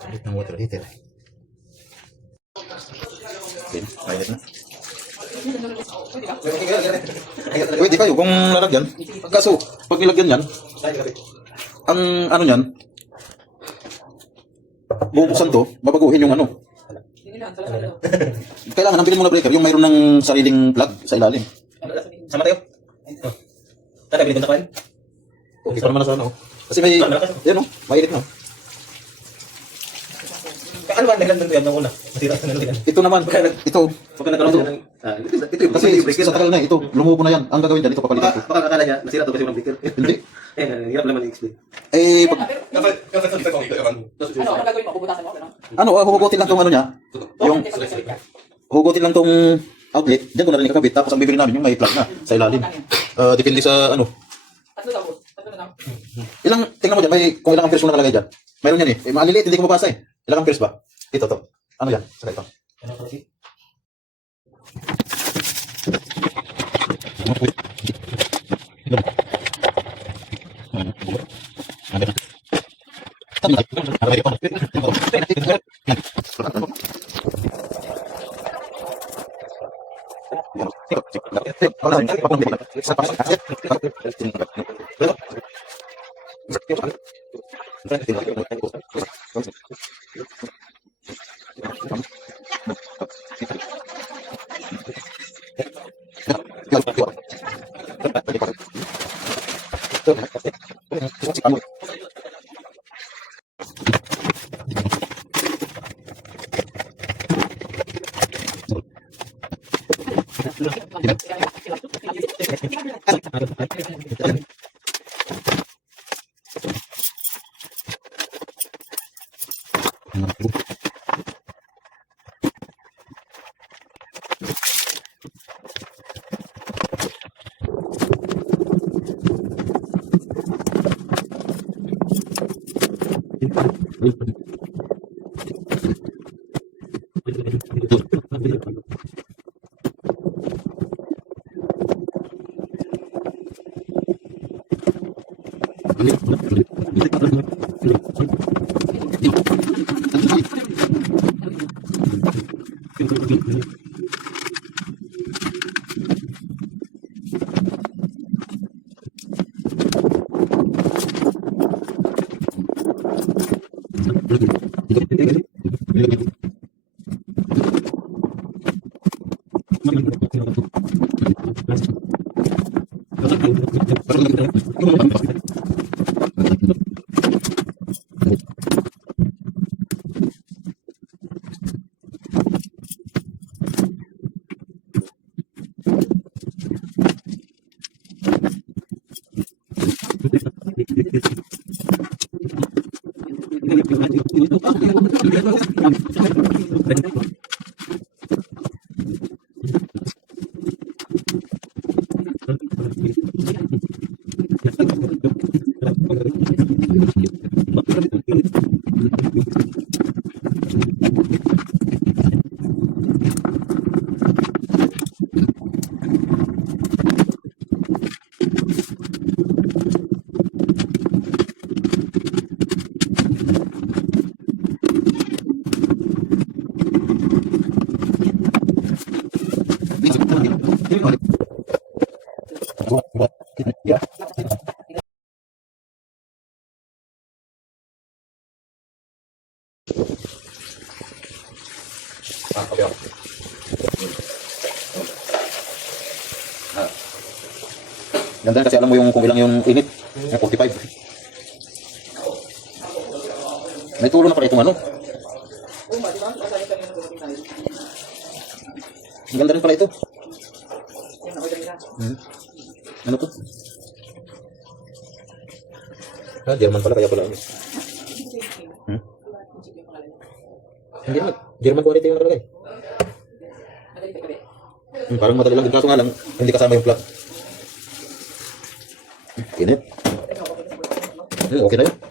Palit ng water heater. Okay, mainit na. Pwede kayo kung lalagyan. Kaso, pag nilagyan yan, ang ano yan, bubuksan to, babaguhin yung ano. Kailangan ang bilhin mo na breaker, yung mayroon ng sariling plug sa ilalim. Sama tayo. Tatabilin ko na kayo. Okay, para naman na sa ano. Kasi may, yan o, mainit na. Ano ba naglan doon yan nung una? Masira sa nalagyan. Ito naman, ito. Pagka nagkaroon ng ito yung Kasi sa tagal na ito, lumubo na yan. Ang gagawin dyan, ito papalitan ko. baka akala niya masira to kasi walang breaker. Hindi. Hirap naman i-explain. Eh, pag, Ano, ang gagawin mo? Bubutasan mo? ano, hugutin lang tong ano niya. Yung, hugutin lang tong outlet. Diyan ko na rin kakabit. Tapos ang bibili namin yung may plug na sa ilalim. Depende sa ano. Tatlo daw. Tatlo na lang. Ilang, tingnan mo dyan, may, kung ilang amperes mo nakalagay dyan. Mayroon yan eh. Maliliit, hindi ko mabasa eh. Ilang amperes ba? Ito, to. Ano yan? Saka ito. Ganda kasi alam mo yung kung ilang yung init. 45. May tulo na pala itong ano. Ang ganda rin pala ito. Ano to? German pala kaya pala. Hindi naman. German quality yung nakalagay. Parang madali lang. Kaso nga lang, hindi kasama yung plug. Init. Okay na yun.